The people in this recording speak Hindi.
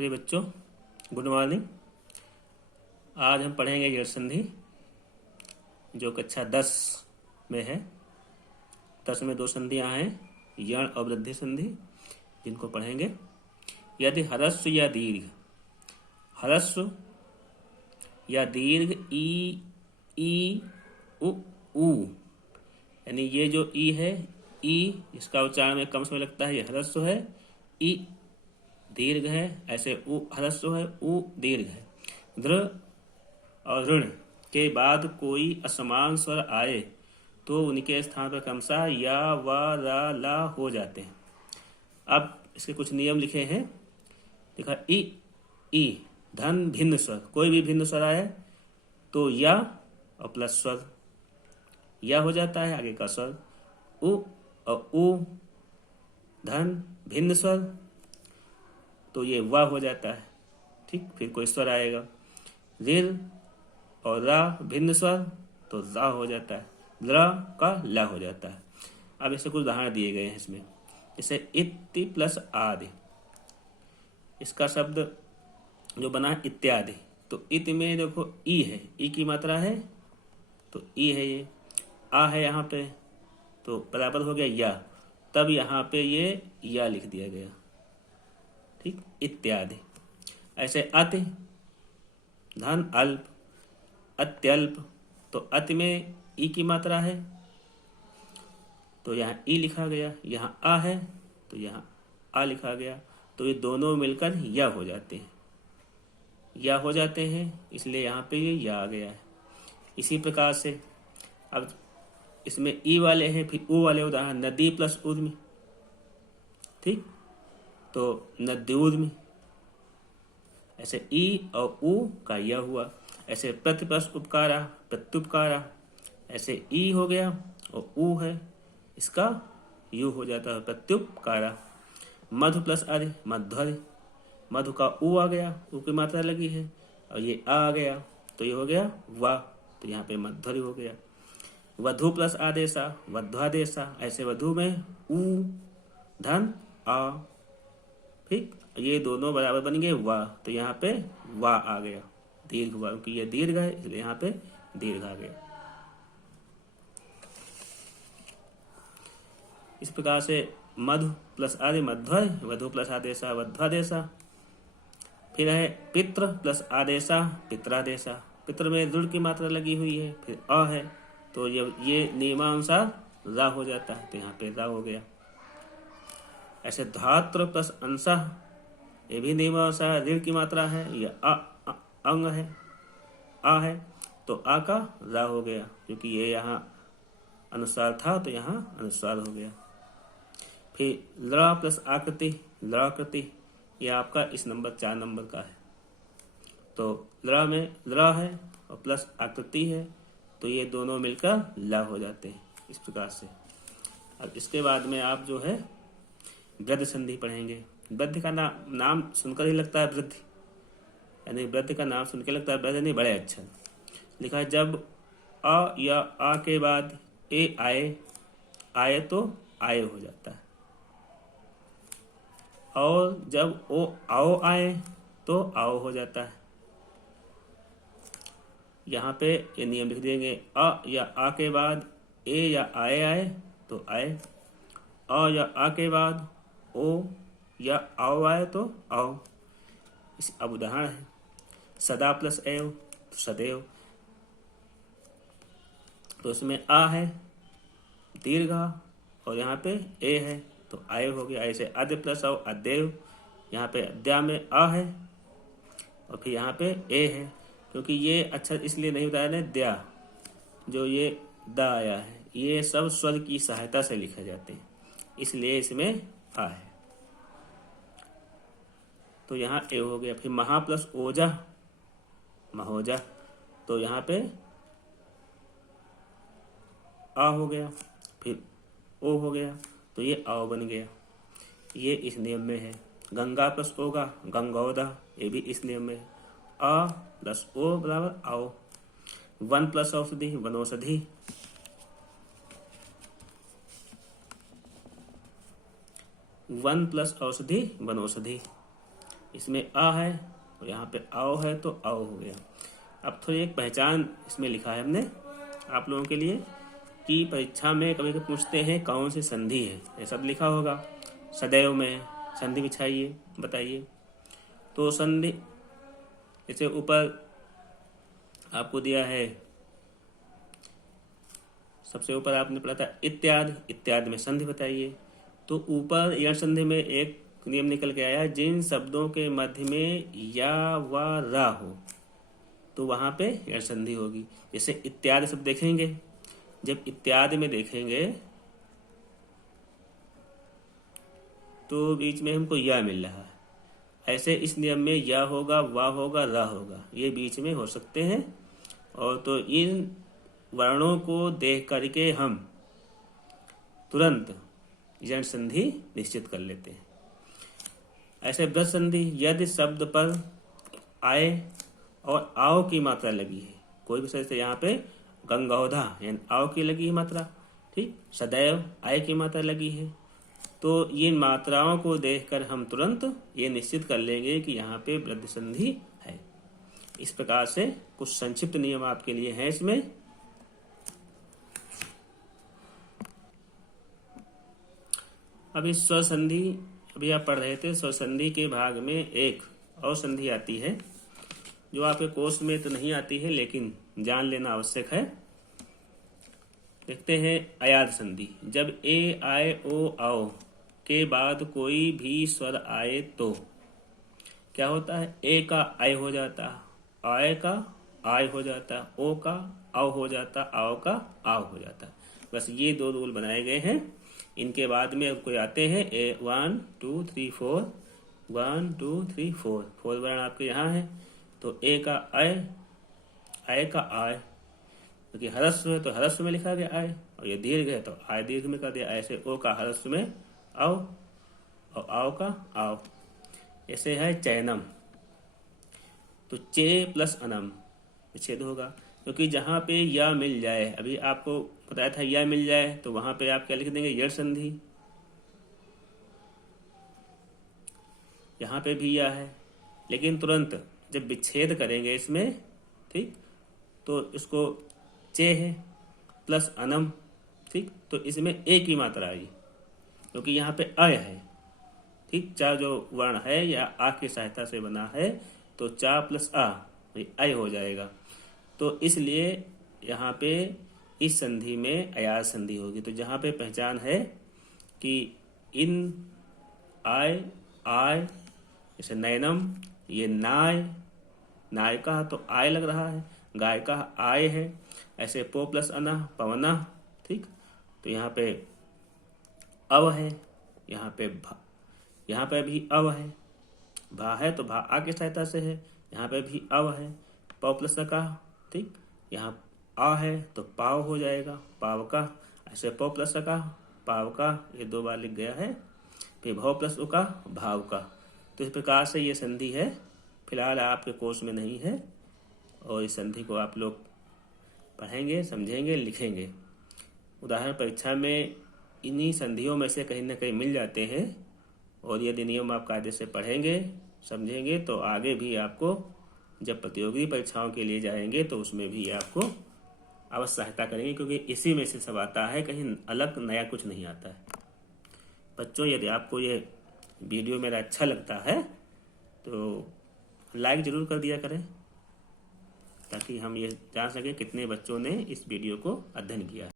प्रिय बच्चों, गुड मॉर्निंग। आज हम पढ़ेंगे यण संधि जो कक्षा 10 में है। 10 में 2 संधियां हैं, यण और वृद्धि संधि, जिनको पढ़ेंगे। यदि ह्रस्व या दीर्घ, ह्रस्व या दीर्घ ई उ ऊ, यानी ये जो ई है, ई इसका उच्चारण में कम समय लगता है, ये ह्रस्व है, ई दीर्घ है, ऐसे उ ह्रस्व है, उ दीर्घ है। दृ और ऋण के बाद कोई असमान स्वर आए तो उनके स्थान पर क्रमशः या व रा ला हो जाते हैं। अब इसके कुछ नियम लिखे हैं। देखा, ई धन भिन्न स्वर, कोई भी भिन्न स्वर आए तो या और प्लस स्वर या हो जाता है आगे का स्वर। उ और उ धन भिन्न स्वर तो ये वा हो जाता है। ठीक, फिर कोई स्वर आएगा। ऋ और रा भिन्न स्वर तो रा हो जाता है, ला का ला हो जाता है। अब इससे कुछ उदाहरण दिए गए हैं इसमें, जैसे इति प्लस आदि, इसका शब्द जो बना है इत्यादि, तो इत में देखो ई है, ई की मात्रा है तो ई है, ये आ है यहाँ पे तो बराबर हो गया या, तब यहाँ पे ये या लिख दिया गया। ठीक, इत्यादि। ऐसे अति धन अल्प, अत्यल्प, तो अति में ई की मात्रा है तो यहाँ ई लिखा गया, यहाँ आ है तो यहाँ आ लिखा गया, तो ये दोनों मिलकर या हो जाते हैं, या हो जाते हैं, इसलिए यहाँ पे ये या आ गया है। इसी प्रकार से अब इसमें ई वाले हैं, फिर ऊ वाले उदाहरण, नदी प्लस उद्मी, ठीक, तो नद्युद्मी, ऐसे ई और ऊ का यह हुआ। ऐसे प्रति प्लस उपकारा, प्रत्युपकारा, ऐसे ई हो गया और ऊ है, इसका यू हो जाता है, प्रत्युपकारा। मधु प्लस आदि, मध्वरि, मधु का ऊ आ गया, ऊ की मात्रा लगी है, और ये आ गया तो ये हो गया वा, तो यहाँ पे मध्वरि हो गया। वधु प्लस आदेशा, वध्वादेशा, ऐसे वधु में ऊ धन आ, ठीक, ये दोनों बराबर बन गए वा, तो यहाँ पे वा आ गया, दीर्घ हुआ, क्योंकि ये दीर्घ है इसलिए यहाँ पे दीर्घ आ गया। इस प्रकार से मधु प्लस आदि मध्वय, वधु प्लस आदेशा वध्वादेशा। फिर है पितृ प्लस आदेशा पित्रादेशा, पितृ में दृढ़ की मात्रा लगी हुई है, फिर अ है तो ये नियमानुसार रा हो जाता है, तो यहाँ पे रा हो गया। ऐसे धात्र प्लस अंशा, ये भी नियमानुसार ऋण की मात्रा है, ये अंग है, आ है तो आ का रा हो गया, क्योंकि ये यहाँ अनुसार था तो यहाँ अनुसार हो गया। फिर लड़ा प्लस आकृति, लड़ाकृति, ये आपका इस नंबर 4 नंबर का है, तो लड़ा में लड़ा है और प्लस आकृति है, तो ये दोनों मिलकर ला हो जाते हैं इस प्रकार से। अब इसके बाद में आप जो है वृद्धि संधि पढ़ेंगे। वृद्धि का नाम सुनकर ही लगता है वृद्धि, यानी वृद्धि का नाम सुनकर लगता है वृद्धि, नहीं, बड़े अच्छा लिखा है। जब अ या आ के बाद ए आए तो आए हो जाता है, और जब ओ आओ आए तो आओ हो जाता है। यहाँ पे ये नियम लिख देंगे, अ या आ के बाद ए या आए तो आए, अ या आ के बाद ओ या आओ आए तो आओ। इस अब उदाहरण है, सदा प्लस एव तो सदैव, तो इसमें आ है दीर्घ और यहाँ पे ए है तो आय हो गया। ऐसे अद्य प्लस अव अद्यव, यहाँ पे अद्या में आ है और फिर यहाँ पे ए है, क्योंकि ये अक्षर इसलिए नहीं बताया ना, द्या जो ये द आया है, ये सब स्वर की सहायता से लिखे जाते हैं, इसलिए इसमें आ है, तो यहाँ ए हो गया। फिर महा प्लस ओजा, महोजा, तो यहाँ पे आ हो गया, फिर ओ हो गया, तो ये आओ बन गया, ये इस नियम में है। गंगा प्लस ओगा, गंगौदा, ये भी इस नियम में है। आ प्लस ओ बराबर आओ। वन प्लस औषधि, वनौषधि, वन प्लस औषधि वनौषधि, इसमें अ है और यहाँ पे आओ है तो आओ हो गया। अब थोड़ी एक पहचान इसमें लिखा है हमने आप लोगों के लिए कि परीक्षा में कभी कभी पूछते हैं कौन सी संधि है, ये सब लिखा होगा। सदैव में संधि बिछाइए, बताइए। तो संधि जैसे ऊपर आपको दिया है, सबसे ऊपर आपने पढ़ा था इत्यादि, इत्यादि में संधि बताइए। तो ऊपर यण संधि में एक नियम निकल के आया, जिन शब्दों के मध्य में या व रा हो तो वहां पे यण संधि होगी। जैसे इत्यादि शब्द देखेंगे, जब इत्यादि में देखेंगे तो बीच में हमको या मिल रहा है। ऐसे इस नियम में या होगा, वा होगा, रा होगा, ये बीच में हो सकते हैं। और तो इन वर्णों को देख करके हम तुरंत यण संधि निश्चित कर लेते हैं। ऐसे व्रत संधि, यदि शब्द पर आए और आओ की मात्रा लगी है, कोई भी शब्द यहाँ पे गंगौधा यानी आओ की लगी है मात्रा, ठीक, सदैव आय की मात्रा लगी है, तो ये मात्राओं को देखकर हम तुरंत ये निश्चित कर लेंगे कि यहाँ पे वृद्धि संधि है। इस प्रकार से कुछ संक्षिप्त नियम आपके लिए हैं इसमें। अभी स्वर संधि, अभी आप पढ़ रहे थे, स्वर संधि के भाग में एक और संधि आती है जो आपके कोर्स में तो नहीं आती है लेकिन जान लेना आवश्यक है। देखते हैं अयाद संधि। जब ए आए ओ आओ के बाद कोई भी स्वर आए तो क्या होता है, ए का आय हो जाता, आय का आय हो जाता, ओ का आओ हो जाता, आओ का आओ हो जाता। बस ये दो रूल बनाए गए हैं। इनके बाद में अब कोई आते हैं ए 1 2 3 4, 1 2 3 4, 4 वर्ण आपके यहाँ है। तो ए का आय, आय का आय, क्योंकि ह्रस्व है तो ह्रस्व में लिखा गया आय, और ये दीर्घ है तो आय दीर्घ में कर दिया। ऐसे ओ का ह्रस्व में आओ और आओ का आओ। ऐसे है चैनम, तो चे प्लस अनम विच्छेद होगा, क्योंकि जहां पे या मिल जाए, अभी आपको बताया था या मिल जाए तो वहां पे आप क्या लिख देंगे, यड़ संधि। यहां पे भी या है, लेकिन तुरंत जब विच्छेद करेंगे इसमें, ठीक, तो इसको चे है प्लस अनम, ठीक, तो इसमें ए की मात्रा आई क्योंकि यहाँ पे अय है, ठीक, चा जो वर्ण है या आ की सहायता से बना है तो चा प्लस आ अय हो जाएगा। तो इसलिए यहाँ पे इस संधि में अयाज संधि होगी। तो जहाँ पे पहचान है कि इन आय आय, जैसे नयनम, ये नाय, नाय का तो आय लग रहा है, गाय का आय है। ऐसे पो प्लस अना पवना, ठीक, तो यहाँ पे अव है, यहाँ पे भा, यहाँ पे भी अव है, भा है तो भा आ की सहायता से है, यहाँ पे भी अव है, पौ प्लस का, ठीक, यहाँ आ है तो पाव हो जाएगा, पाव का। ऐसे पौ प्लस का पाव का, ये दो बार लिख गया है। फिर भव प्लस उ का भाव का। तो इस प्रकार से ये संधि है, फिलहाल आपके कोर्स में नहीं है, और इस संधि को आप लोग पढ़ेंगे, समझेंगे, लिखेंगे। उदाहरण परीक्षा में इन्हीं संधियों में से कहीं ना कहीं मिल जाते हैं, और यदि नियम आप कायदे से पढ़ेंगे, समझेंगे, तो आगे भी आपको जब प्रतियोगी परीक्षाओं के लिए जाएंगे तो उसमें भी आपको अवश्य सहायता करेंगे, क्योंकि इसी में से सब आता है, कहीं अलग नया कुछ नहीं आता है। बच्चों, यदि आपको ये वीडियो मेरा अच्छा लगता है तो लाइक ज़रूर कर दिया करें, ताकि हम ये जान सकें कितने बच्चों ने इस वीडियो को अध्ययन किया है।